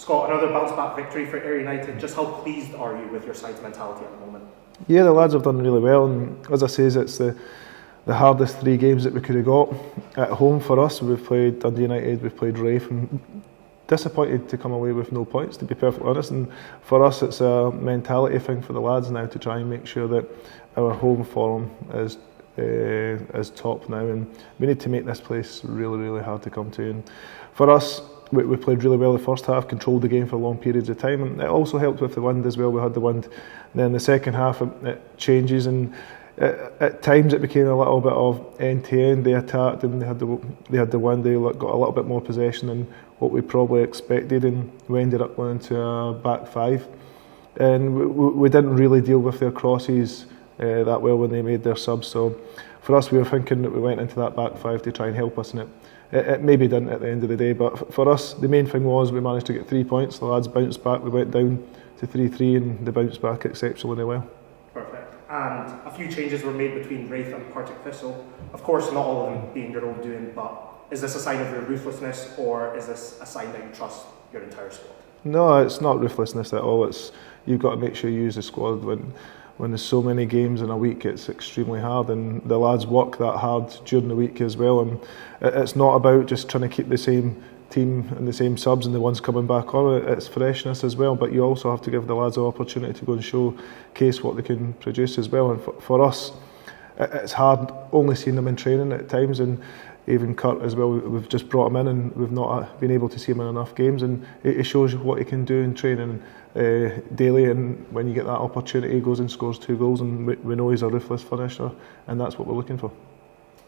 Scott, another bounce-back victory for Ayr United. Just how pleased are you with your side's mentality at the moment? Yeah, the lads have done really well, and as I say, it's the hardest 3 games that we could have got at home for us. We've played Dundee United, we've played Raith, and disappointed to come away with no points, to be perfectly honest. And for us, it's a mentality thing for the lads now to try and make sure that our home form is top now, and we need to make this place really, really hard to come to. And for us, we played really well the first half, controlled the game for long periods of time, and it also helped with the wind as well. We had the wind. Then the second half, it changes, and at times it became a little bit of end to end. They attacked and they had the wind. They got a little bit more possession than what we probably expected, and we ended up going into a back 5. And we didn't really deal with their crosses that well when they made their subs. So for us, we were thinking that we went into that back 5 to try and help us, and it maybe didn't at the end of the day. But for us, the main thing was we managed to get 3 points. The lads bounced back. We went down to 3-3, and they bounced back exceptionally well. Perfect. And a few changes were made between Raith and Partick Thistle. Of course, not all of them being your own doing, but is this a sign of your ruthlessness, or is this a sign that you trust your entire squad? No, it's not ruthlessness at all. You've got to make sure you use the squad when there's so many games in a week. It's extremely hard, and the lads work that hard during the week as well. And it's not about just trying to keep the same team and the same subs and the ones coming back on. It's freshness as well, but you also have to give the lads the opportunity to go and showcase what they can produce as well. And for us, it's hard only seeing them in training at times, and even Kurt as well. We've just brought him in, and we've not been able to see him in enough games, and it shows you what he can do in training daily. And when you get that opportunity, he goes and scores 2 goals, and we know he's a ruthless finisher, and that's what we're looking for.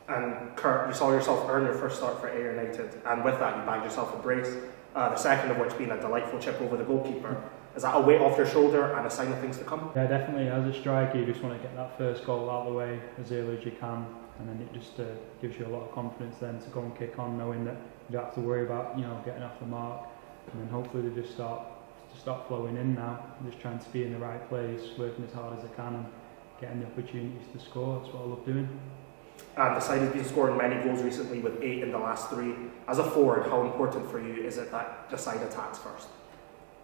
And Kurt, you saw yourself earn your first start for Ayr United, and with that you bagged yourself a brace, the second of which being a delightful chip over the goalkeeper. Is that a weight off your shoulder and a sign of things to come? Yeah, definitely. As a striker, you just want to get that first goal out of the way as early as you can, and then it just gives you a lot of confidence then to go and kick on, knowing that you don't have to worry about getting off the mark, and then hopefully they just start flowing in now. I'm just trying to be in the right place, working as hard as I can, and getting the opportunities to score. That's what I love doing. And the side has been scoring many goals recently, with 8 in the last 3. As a forward, how important for you is it that the side attacks first?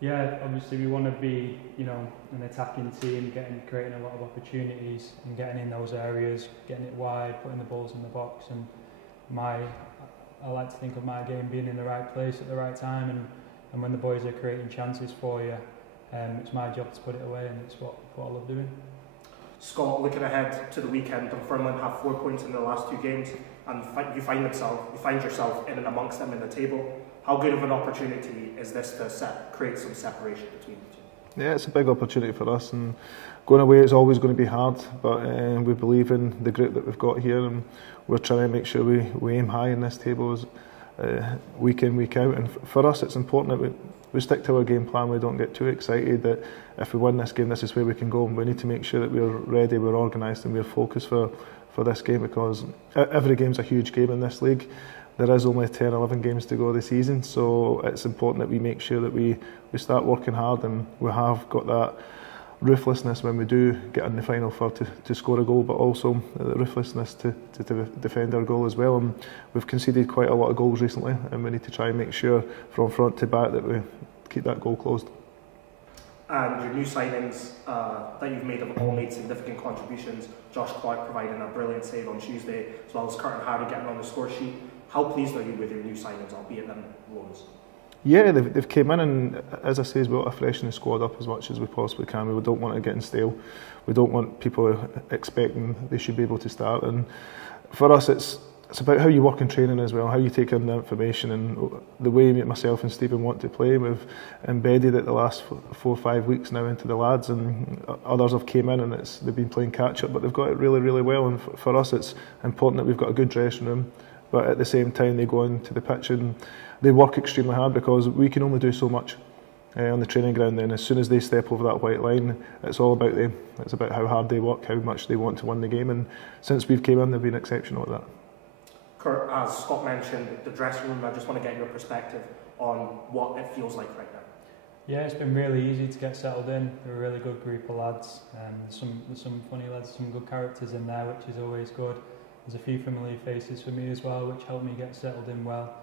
Yeah, obviously we want to be, an attacking team, creating a lot of opportunities and getting in those areas, getting it wide, putting the balls in the box. And I like to think of my game being in the right place at the right time, and when the boys are creating chances for you, it's my job to put it away, and it's what I love doing. Scott, looking ahead to the weekend, Dunfermline have 4 points in their last 2 games, and you find yourself in and amongst them in the table. How good of an opportunity is this to create some separation between the two? Yeah, it's a big opportunity for us, and going away is always going to be hard, but we believe in the group that we've got here, and we're trying to make sure we aim high in this table week in, week out. And for us, it's important that we stick to our game plan. We don't get too excited that if we win this game, this is where we can go. We need to make sure that we're ready, we're organised, and we're focused for this game, because every game's a huge game in this league. There is only 10, 11 games to go this season, so it's important that we make sure that we start working hard, and we have got that ruthlessness when we do get in the final third to score a goal, but also the ruthlessness to defend our goal as well. And we've conceded quite a lot of goals recently, and we need to try and make sure from front to back that we keep that goal closed. And your new signings that you've made have all made significant contributions. Josh Clark providing a brilliant save on Tuesday, as well as Kurt and Harry getting on the score sheet. How pleased are you with your new signings, albeit them loans? Yeah, they've came in, and as I say, we want to freshen the squad up as much as we possibly can. We don't want it getting stale. We don't want people expecting they should be able to start. And for us, it's about how you work in training as well, how you take in the information, and the way myself and Stephen want to play. We've embedded it the last 4 or 5 weeks now into the lads, and others have came in and they've been playing catch up, but they've got it really, really well. And for us, it's important that we've got a good dressing room, but at the same time they go into the pitch and they work extremely hard, because we can only do so much on the training ground. Then as soon as they step over that white line, it's all about them. It's about how hard they work, how much they want to win the game, and since we've came in, they've been exceptional at that. Kurt, as Scott mentioned, the dressing room, I just want to get your perspective on what it feels like right now. Yeah, it's been really easy to get settled in. We're a really good group of lads. There's some funny lads, some good characters in there, which is always good. There's a few familiar faces for me as well, which helped me get settled in well.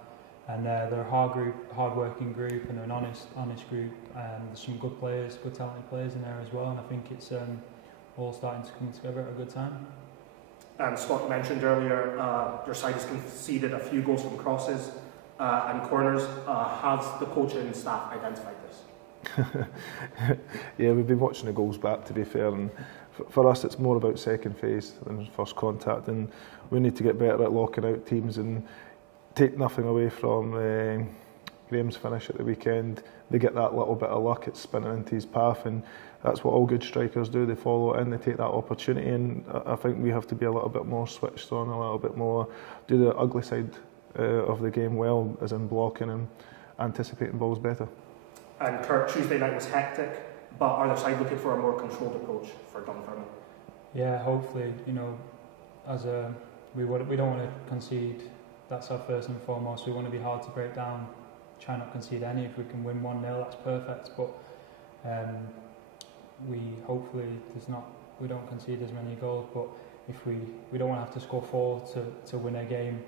And they're a hard-working group, and they're an honest group. And there's some good players, good talented players in there as well. And I think it's all starting to come together at a good time. And Scott mentioned earlier, your side has conceded a few goals from crosses and corners. Has the coaching staff identified this? Yeah, we've been watching the goals back, to be fair, and for us it's more about second phase than first contact, and we need to get better at locking out teams and take nothing away from Graham's finish at the weekend. They get that little bit of luck, it's spinning into his path, and that's what all good strikers do. They follow it in, they take that opportunity, and I think we have to be a little bit more switched on, a little bit more, do the ugly side of the game well, as in blocking and anticipating balls better. And Kurt, Tuesday night was hectic, but are the side looking for a more controlled approach for Dunfermline? Yeah, hopefully. You know, we don't want to concede. That's our first and foremost. We want to be hard to break down. Try not to concede any. If we can win 1-0, that's perfect. But we don't concede as many goals. But if we don't want to have to score 4 to win a game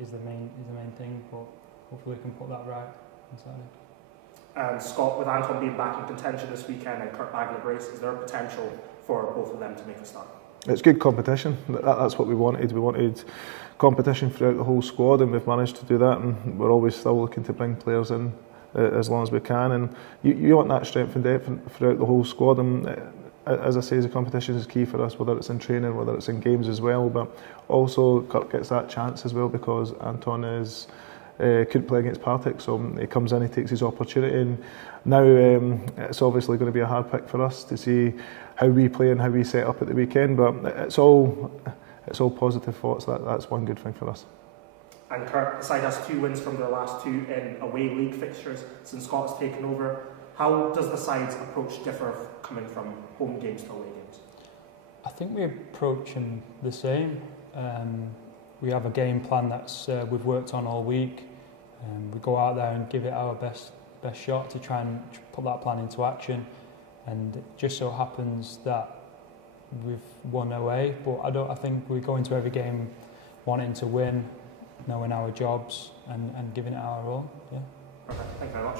is the main thing. But hopefully we can put that right on Saturday. And Scott, with Anton being back in contention this weekend and Kurt back in the brace, is there potential for both of them to make a start? It's good competition. That's what we wanted. We wanted competition throughout the whole squad, and we've managed to do that. And we're always still looking to bring players in as long as we can. And you want that strength and depth throughout the whole squad. And as I say, the competition is key for us, whether it's in training, whether it's in games as well. But also, Kurt gets that chance as well because Anton couldn't play against Partick, so he comes in, he takes his opportunity, and now it's obviously going to be a hard pick for us to see how we play and how we set up at the weekend, but it's all positive thoughts. That's one good thing for us. And Kurt, the side has 2 wins from their last 2 in away league fixtures since Scott's taken over. How does the side's approach differ coming from home games to away games? I think we approach them the same. We have a game plan that's we've worked on all week. We go out there and give it our best shot to try and put that plan into action. And it just so happens that we've won away, but I think we go into every game wanting to win, knowing our jobs and giving it our all. Yeah. Perfect. Thank you very much.